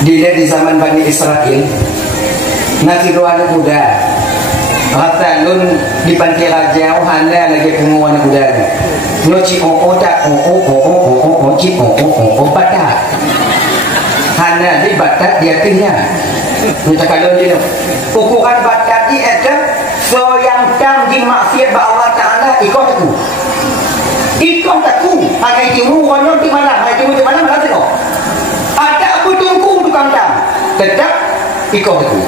Dilihat di zaman Bani Israel, nasi dua anak muda. Rata lun di pantai raja, hana lagi penguan anak muda. Noci tak ci batat. Hana di batat dia tinggal. Kita kalau dia ukuran batat ni ada so yang tam di maksiat ba Allah Taala ikut aku. Ikut aku. Pakai timu wanyon di mana? Pakai timu di mana? Mana tengok. Ada aku tunggu tukang tam. Tetap ikut aku.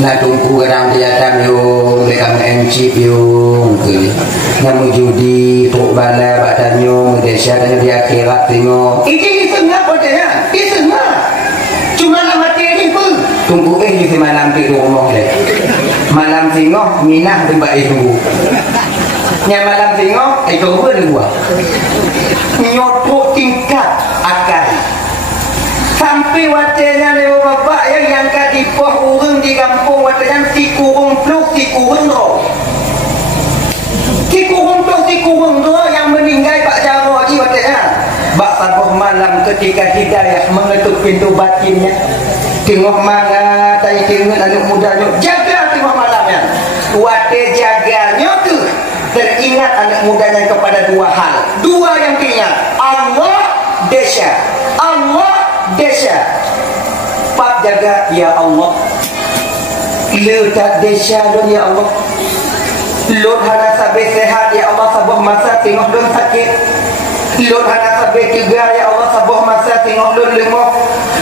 Nak tunggu kadang dia tam yung mereka mencip yung yang menjudi tuk bala badan yung Malaysia dan di akhirat tengok. Ini setengah kodenya. Ini setengah. Cuma nak mati ni pun. Tunggu di malam di rumah dia. Malam tengok minah tempat itu. Yang malam tengok itu pun dua. Nyotok tingkat akal. Sampai watanya lewat bapak yang kadipoh urung di kampung watanya si kurung pluk si kurung roh. Si kurung pluk si kurung roh yang meninggal Pak Jarwo ji watanya. Bak sabuh malam ketika hidayah mengetuk pintu batinnya. Tengok mana tai tengok anak mudanya jaga tengok malamnya. Wate jaganya tu teringat anak mudanya kepada dua hal. Dua yang diingat. Allah desya. Allah desya. Pak jaga ya Allah. Letak desya don ya Allah. Lord hana sabe sehat ya Allah sabuh masa tengok don sakit. Lord hana sabe tiga ya Allah sabuh masa tengok don lemah.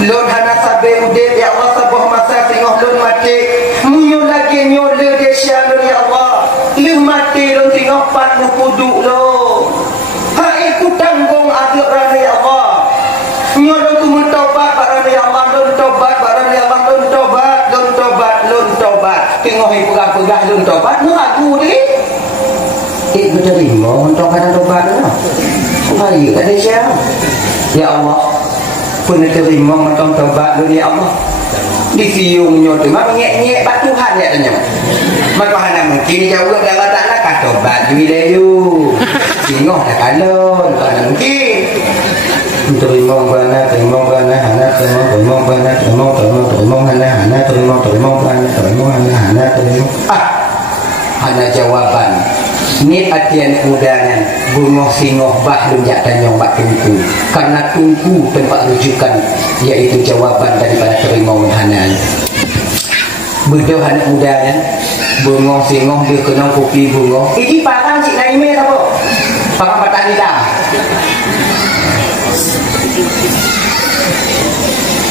Lord hana sabe udip ya Allah sabuh masa tengok don mati. Munyo lagi nyo le desya don ya Allah. Le mati don tengok pat nu puduk lo. Ha ikut tanggung adil rana ya Allah. Nyo don tu mentobat rana ya Allah don tobat rana ya Allah don tobat don tobat don tobat. Tengok ai pegah-pegah don tobat nu ragu ni. Kita terima untuk kata tobat tu. Mari kat desya. Ya Allah, pun terima untuk tobat tu ya Allah. Di siungnya tu mak ngek-ngek bak Tuhan ya tanya. Mak mana mungkin jawab dah tak nak kata tobat bila you. Singoh dah kalon, tak mungkin. Terima bana, hana terima bana, terima hana terima. Hana jawaban. Ni atian mudanya bungoh singoh bah lunjak tanyong bak tungku. Karena tungku tempat rujukan yaitu jawaban daripada terima hanan. Betul anak mudanya bungoh singoh dia kena kopi bungoh. Ini parang Cik Naimeh apa? Parang batang hitam.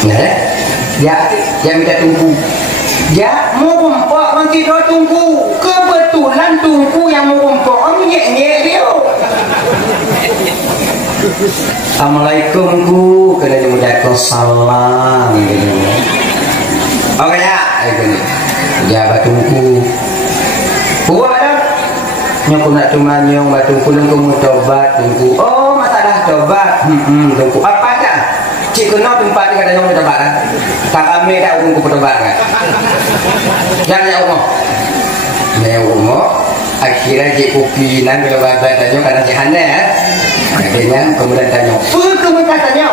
Nah, ya minta tungku. Ya, mau rumpok nanti dah tunggu. Kebetulan tunggu yang mau rumpok nyek-nyek dia. Assalamualaikum ku, kena mudah salam. Okey ya, ya batungku. Buat dah. Nyok nak cuma nyong batungku nunggu mu tobat tunggu. Oh, masalah tobat. Tunggu apa dah? Cik kena tempat ni kata nyong tobat kan? Tak ambil dah urung ku tobat kan? Jangan ya Allah. Nah Allah akhirnya cik kopi nan bila babat tanya karena cik Hana akhirnya kemudian tanya kamu tanya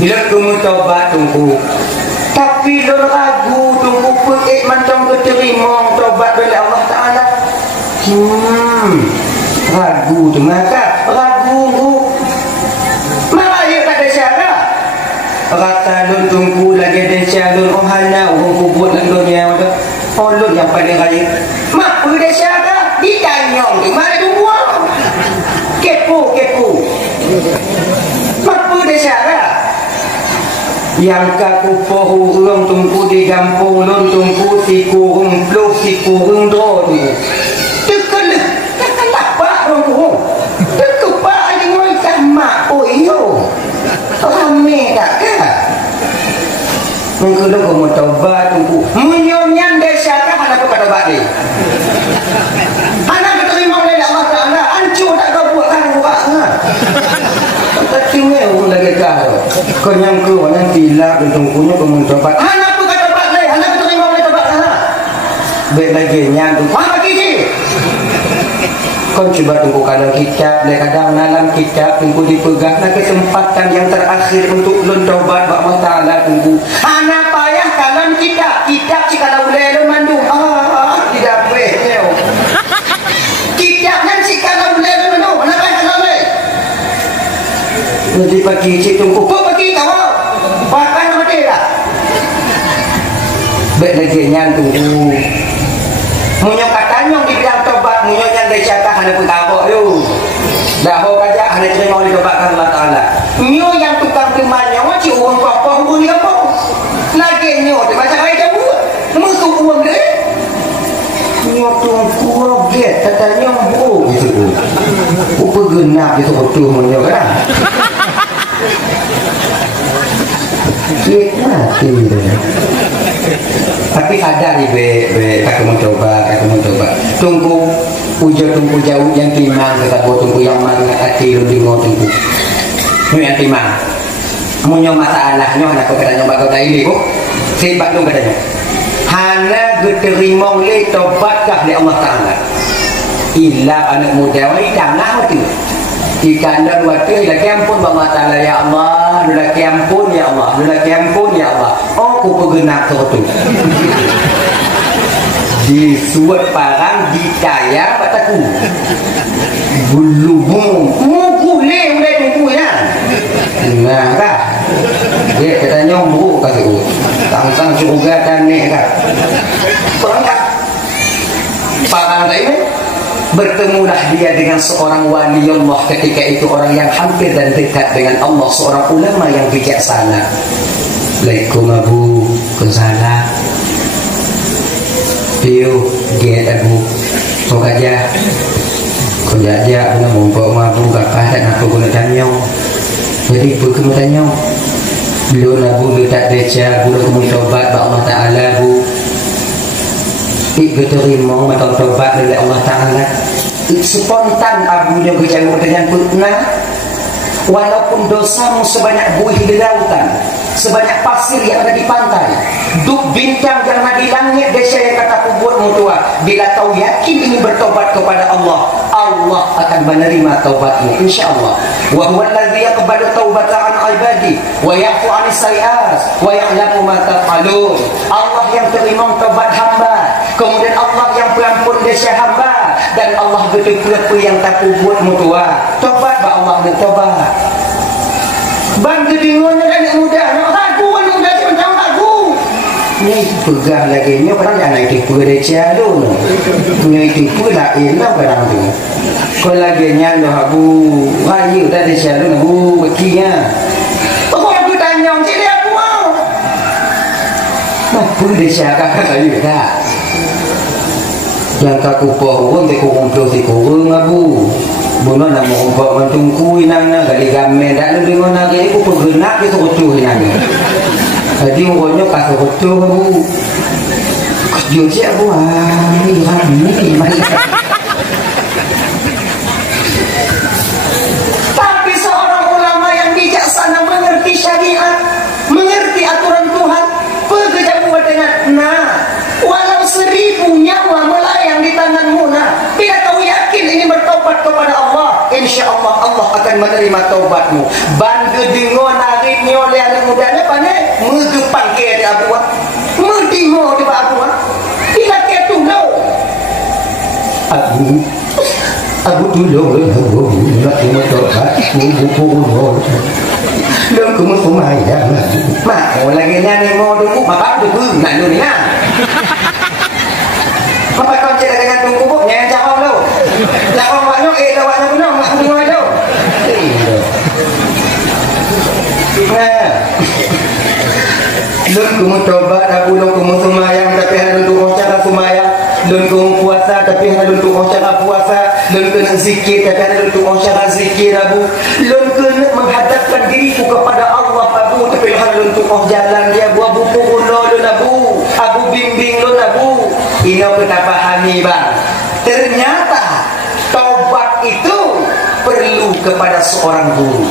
bila kamu tobat tunggu tapi lo ragu tunggu pekik macam keterima tobat oleh Allah Ta'ala ragu tu maka ragu malah ia tak ada syarat rata lo tunggu lagi ada syarat oh Hana orang kubut dalam dunia Olot yang paling kaya mak boleh siapa ditanyong di mana tu buang kepo mak boleh siapa yang kaku pohu urung tunggu di kampung lon tunggu si kurung pluk si kurung do tekelek pak rong tekep pak ada ngoi sama oh iyo rame tak ke mengkudu kamu tobat tunggu menyonyan desa kan ada kepada tobat ni anak terima oleh Allah Ta'ala hancur tak kau buat kan buat tapi orang lagi kau yang kau yang tilak tunggunya kamu tobat anak tu kata tobat ni anak terima oleh tobat sana baik lagi nyang tu lagi si Kau coba tunggu kalau kitab, kadang dalam kitab tunggu dipegang, nak kesempatan yang terakhir untuk lun taubat bak Allah Taala tunggu. Anak payah kalam kitab kalau boleh lu mandu. Tidak boleh. Kitab kan kalau boleh lu mandu, mana payah kalau boleh. Nanti pagi cik tunggu, pagi kau. Bahkan nama dia lah. Baik lagi nyan tunggu. Munyok katanya di bidang tobat, munyok yang dari syakah ada pun tabok tu. Dah ho aja ada terima ditobatkan Allah Taala. Nyo yang tukang temannya macam uang apa hubung dia apa? Lagi nyo tu macam ai dah buat. Musuh uang dia. Nyo tunggu objek katanya bu gitu. Upa genap itu betul munyok kan. Kita tidak. Tapi sadar ni kakak mau coba tunggu jauh yang timang kita buat tunggu yang mana hati lu dengar tunggu ni yang timang munyo masalahnya anak kau katanya bakal ini kok sebab tu katanya hana diterima oleh tobatkah oleh Allah Taala illa anak muda wai tanah tu ikan dan waktu lagi ampun Allah Taala ya Allah lagi ampun ya Allah lagi ampun ya Allah oh ku pegenak tu disuat parang dikaya pataku bulu mukule mulai tunggu ya nah kah dia katanya bu kata ku tangsang surga dan ni kah perangkat parang lain bertemulah dia dengan seorang wali Allah ketika itu orang yang hampir dan dekat dengan Allah seorang ulama yang bijaksana. Assalamualaikum Abu Kusala Piu dia Abu kau aja kau jaja guna mumpuk Abu kapah dan aku guna tanyong jadi guna tanyong belum Abu letak deca guna kamu tobat bak Allah Ta'ala Bu diterima matang tobat dari Allah Ta'ala spontan abunya berjauh dengan putna walaupun dosamu sebanyak buih di lautan sebanyak pasir yang ada di pantai duk bintang yang ada di langit desa yang kata kubur mutua bila kau yakin ini bertobat kepada Allah Allah akan menerima taubatmu insyaAllah wa huwa alladhi yaqbalu taubata an ibadi wa ya'fu anis sayi'at wa ya'lamu ma taf'alun Allah yang terima taubat hamba kemudian Allah yang pelampun desa hamba dan Allah betul-betul yang tak kubur mutua tobat ba Allah dan tobat bang kedingonya dan muda ragu macam ragu ni pegang lagi ni orang yang naik tipu dia cialo ni tipu lah enak barang tu kau lagi nyalo abu ayo dah dia cialo abu bekinya aku tanya cik dia aku mau apa dia siapa ayo dah yang kaku pohon dia kumpul di kurung abu buno nama umpah mentungku inangnya gali gamen dak lu dengon lagi aku pegenak itu utuh inangnya jadi orangnya kasih utuh abu kerja abu ini tapi seorang ulama yang bijaksana mengerti syariat mengerti aturan Tuhan pekerja buat dengan walau 1000 nyawa melayang di tanganmu bila kau yakin ini bertobat kepada Allah insyaAllah Allah akan menerima taubatmu bantu dengar naritnya oleh anak mudanya pandai mengepang ke di abuah mendengar di abuah bila ke tunggu Abu tolong nak tengok tobat buku dan kamu semai dah mak lagi nyanyi mau dulu bapak dulu nak dulu ya apa kau cerita dengan tunggu bu nyanyi jawab lo jawab banyak lawaknya benar mak tunggu aja lun kamu tobat abu lo kamu semayang tapi ada untuk cara semayang lun kamu puasa tapi ada untuk cara puasa lun kena zikir tapi ada untuk cara zikir abu lun kena menghadapkan diriku kepada Allah abu tapi ada untuk jalan dia abu pukul lo lun abu bimbing lun abu ini aku tak pahami bang ternyata taubat itu perlu kepada seorang guru